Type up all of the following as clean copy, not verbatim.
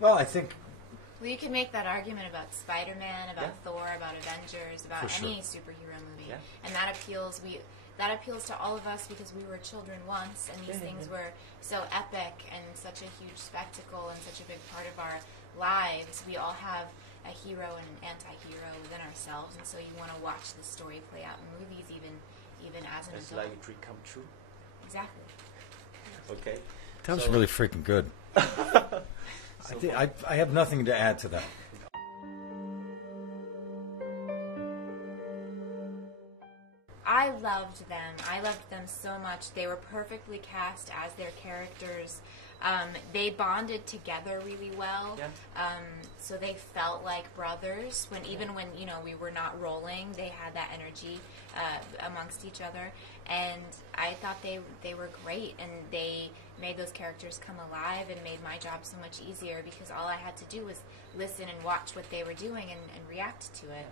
Well, I think. Well, you can make that argument about Spider-Man, about Thor, about Avengers, about any superhero movie, and that appeals. That appeals to all of us because we were children once, and these things were so epic and such a huge spectacle and such a big part of our lives. We all have a hero and an anti-hero within ourselves, and so you want to watch the story play out in movies, even as an adult. It's like a dream come true. Exactly. Okay. That was really freaking good. I have nothing to add to that. I loved them. I loved them so much. They were perfectly cast as their characters. They bonded together really well. So they felt like brothers. Even when we were not rolling, they had that energy amongst each other. And I thought they were great, and they made those characters come alive and made my job so much easier because all I had to do was listen and watch what they were doing and react to it.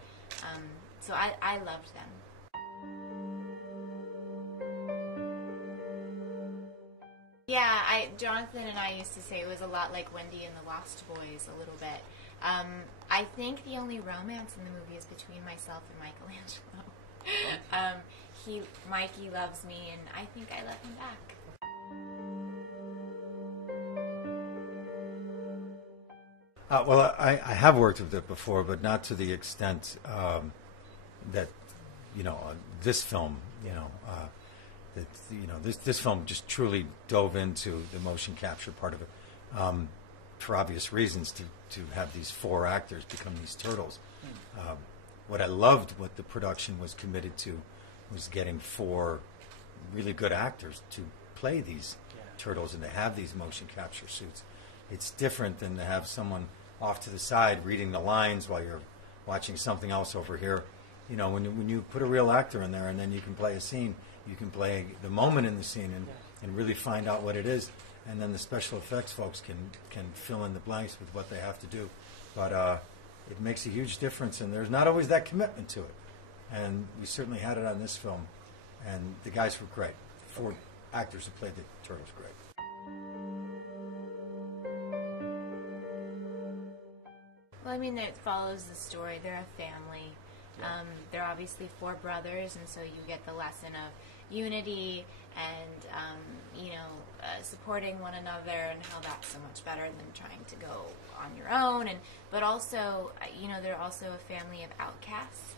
So I loved them. Yeah, Jonathan and I used to say it was a lot like Wendy and the Lost Boys a little bit. I think the only romance in the movie is between myself and Michelangelo. Mikey loves me, and I think I love him back. Well, I have worked with it before, but not to the extent that this film. This film just truly dove into the motion capture part of it, for obvious reasons, to have these 4 actors become these turtles. What I loved, what the production was committed to, was getting 4 really good actors to play these turtles and to have these motion capture suits. It's different than to have someone off to the side reading the lines while you're watching something else over here. When you put a real actor in there and then you can play a scene, you can play the moment in the scene and really find out what it is, and then the special effects folks can fill in the blanks with what they have to do. But it makes a huge difference, and there's not always that commitment to it. And we certainly had it on this film, and the guys were great. 4 actors who played the turtles great. Well, it follows the story. They're a family. They're obviously 4 brothers, and so you get the lesson of unity and supporting one another, and how that's so much better than trying to go on your own. But also, they're also a family of outcasts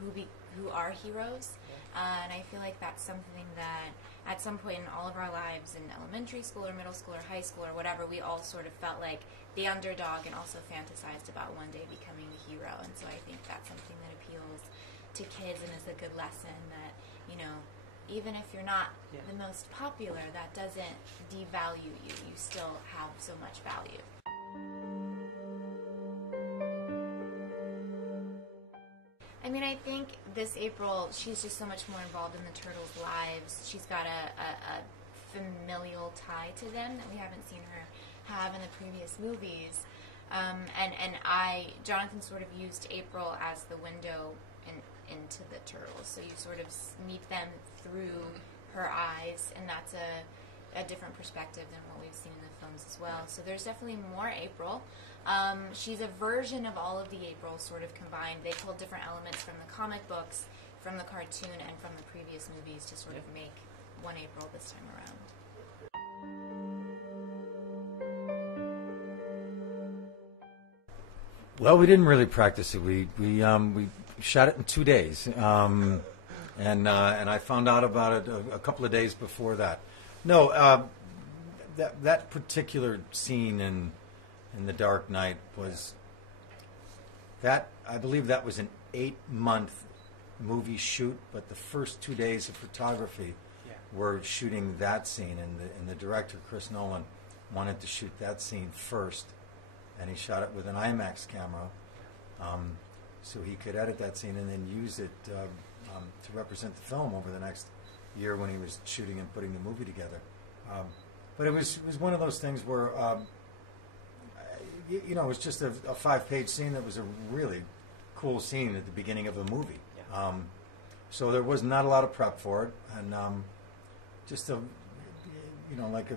who are heroes, and I feel like that's something that at some point in all of our lives, in elementary school or middle school or high school or whatever, we all sort of felt like the underdog and also fantasized about one day becoming the hero. And so I think that's something that appeals to kids and is a good lesson that, even if you're not the most popular, that doesn't devalue you. You still have so much value. I think this April, she's just so much more involved in the Turtles' lives. She's got a familial tie to them that we haven't seen her have in the previous movies. Jonathan sort of used April as the window into the Turtles. So you sort of meet them through her eyes, and that's a different perspective than what we've seen in the films as well. So there's definitely more April. She's a version of all of the Aprils sort of combined. They pulled different elements from the comic books, from the cartoon, and from the previous movies to sort of make one April this time around. Well, we didn't really practice it. We shot it in 2 days, and I found out about it a couple of days before that. No, that particular scene in The Dark Knight was that, I believe that was an 8-month movie shoot, but the first 2 days of photography were shooting that scene, and the director, Chris Nolan, wanted to shoot that scene first, and he shot it with an IMAX camera, so he could edit that scene and then use it to represent the film over the next year when he was shooting and putting the movie together. But it was one of those things where it was just a 5-page scene that was a really cool scene at the beginning of the movie. So there was not a lot of prep for it, and just like